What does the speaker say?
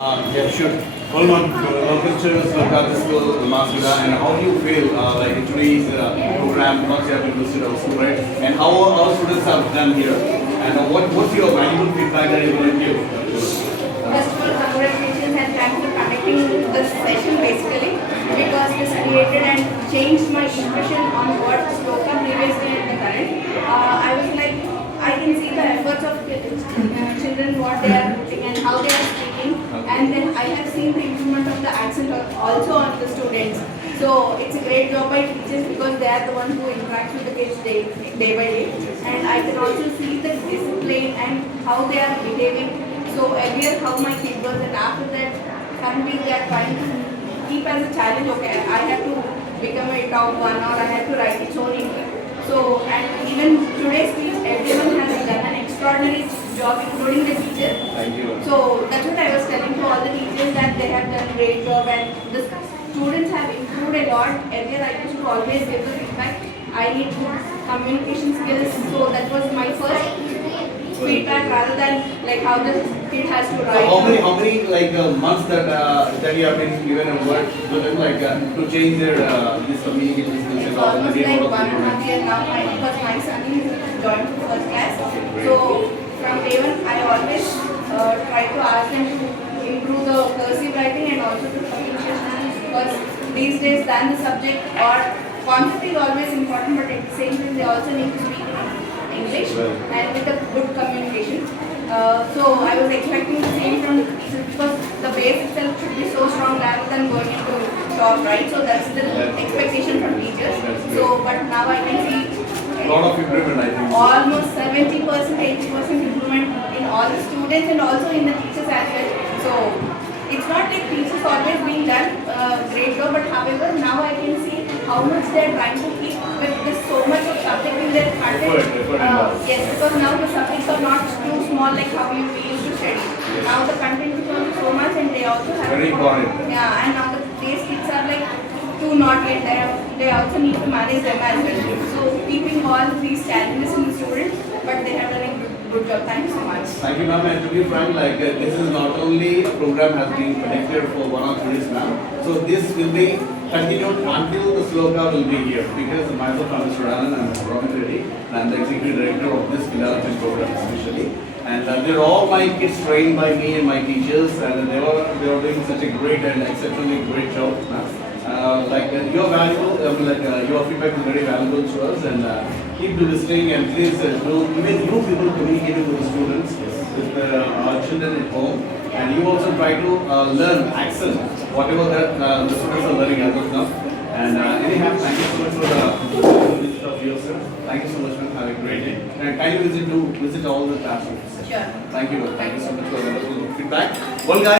Yeah, sure. Welcome to Sloka School, Masura, and how do you feel like in today's program, once you have been listed our school, right? And how our students have done here? And what's your valuable feedback that you want to give? First of all, congratulations and thanks for conducting this session basically because this created and changed my impression on what Sloka previously and the current. I was like, I can see the efforts of children, what they are putting and how they are speaking, and then I have seen the improvement of the accent also on the students. So it's a great job by teachers because they are the ones who interact with the kids day by day, and I can also see the discipline and how they are behaving. So earlier how my kid was, and after that currently they are trying to keep as a challenge, okay, I have to become a top one or I have to write its own English. So and even today's kids, everyone has done an extraordinary job including the teachers. Thank you. So that's what I was telling to all the teachers that they have done a great job and the students have improved a lot. Earlier I used to always give the feedback, I need good communication skills, so that was my first feedback rather than like how the kid has to So write. how many like months that you have been given a word to them like to change their this communication skills It's and all the almost day like of 1.5 years now because my son is joined to first class. So from day one I always try to ask them to improve the cursive writing and also the communication skills because these days than the subject or concept is always important, but at the same time they also need to speak in English and with a good communication. So I was expecting the same from the teachers because the base itself should be so strong rather than going into top, right? So that's the expectation from teachers. So but now I can see a lot of improvement, I think. almost 70%, 80% improvement in all the students and also in the teachers as well. So it's not like teachers always being done great job, but however now I can see how much they are trying to keep with this so much of subject in their content. Yes, because now the subjects are not too small like how we used to study. Now the content is also so much and they also have Very important. Yeah, and now the today's kids are like too not yet. They also need to manage them as well. So keeping all these challenges in the students, but they have done a good job. Thank you so much. Thank you, ma'am. And to be frank, like this is not only a program has been connected for 1 or 2 days, ma'am. So this will be continued until the sloka will be here because myself, I'm Mr. Alan, I'm Robin Reddy, and I'm the executive director of this development program especially. And they're all my kids trained by me and my teachers, and they were doing such a great and exceptionally great job, ma'am. You're valuable, your feedback is very valuable to us, and keep listening and please do even you people communicating with the students, with our children at home, and you also try to learn accent, whatever that the students are learning as of now. And anyhow, thank you so much for the visit of yourself. Thank you so much, ma'am. Have a great day. And kindly visit all the classrooms. Sure. Thank you so much for the wonderful feedback. Well, guys.